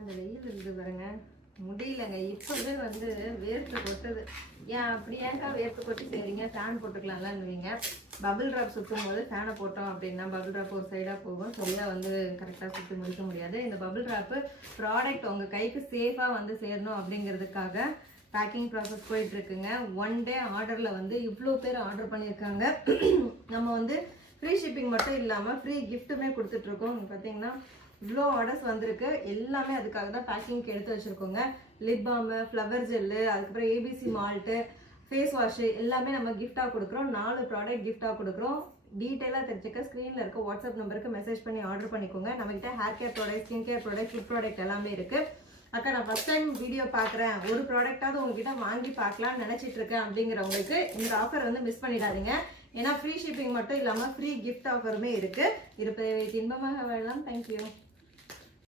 இந்த வெயில் இருக்குது பாருங்க, முடியலங்க. இப்போவே வந்து வேர்த்து கொட்டுது. ஏன் அப்படி ஏன்க்கா வேர்த்து கொட்டி சரிங்க, ஃபேன் போட்டுக்கலாம்லான்னுவீங்க. பபிள் ட்ராப் சுற்றும் போது ஃபேனை போட்டோம் அப்படின்னா பபிள் ட்ராப் ஒரு சைடாக போகும், சரியாக வந்து கரெக்டாக சுற்றி முடிக்க முடியாது. இந்த பபிள் ட்ராப்பு ப்ராடக்ட் உங்கள் கைக்கு சேஃபாக வந்து சேரணும் அப்படிங்கிறதுக்காக பேக்கிங் ப்ராசஸ் போயிட்டுருக்குங்க. ஒன் டே ஆர்டரில் வந்து இவ்வளோ பேர் ஆர்டர் பண்ணியிருக்காங்க. நம்ம வந்து ஃப்ரீ ஷிப்பிங் மட்டும் இல்லாமல் ஃப்ரீ கிஃப்ட்டுமே கொடுத்துட்ருக்கோம். பார்த்தீங்கன்னா இவ்வளோ ஆர்டர்ஸ் வந்திருக்கு. எல்லாமே அதுக்காக தான் பேக்கிங்க்கு எடுத்து வச்சுருக்கோங்க. லிப் பாமு, ஃப்ளவர் ஜெல்லு, அதுக்கப்புறம் ஏபிசி மால்ட்டு, ஃபேஸ் வாஷு எல்லாமே நம்ம கிஃப்டாக கொடுக்குறோம். 4 ப்ராடக்ட் கிஃப்டாக கொடுக்குறோம். டீட்டெயிலாக தெரிஞ்சுக்க ஸ்க்ரீனில் இருக்க வாட்ஸ்அப் நம்பருக்கு மெசேஜ் பண்ணி ஆர்டர் பண்ணிக்கோங்க. நம்மகிட்ட hair care product, skin care product, food product எல்லாமே இருக்குது. அக்கா நான் ஃபஸ்ட் டைம் வீடியோ பார்க்குறேன், ஒரு ப்ராடக்டாவது உங்ககிட்ட வாங்கி பார்க்கலான்னு நினச்சிட்டு இருக்கேன் அப்படிங்கிறவங்களுக்கு இந்த ஆஃபர் வந்து மிஸ் பண்ணிடாதீங்க. ஏன்னா ஃப்ரீ ஷிப்பிங் மட்டும் இல்லாமல் ஃப்ரீ கிஃப்ட் ஆஃபருமே இருக்குது. இருப்பதை வைத்து இன்பமாக வாழலாம். தேங்க்யூ.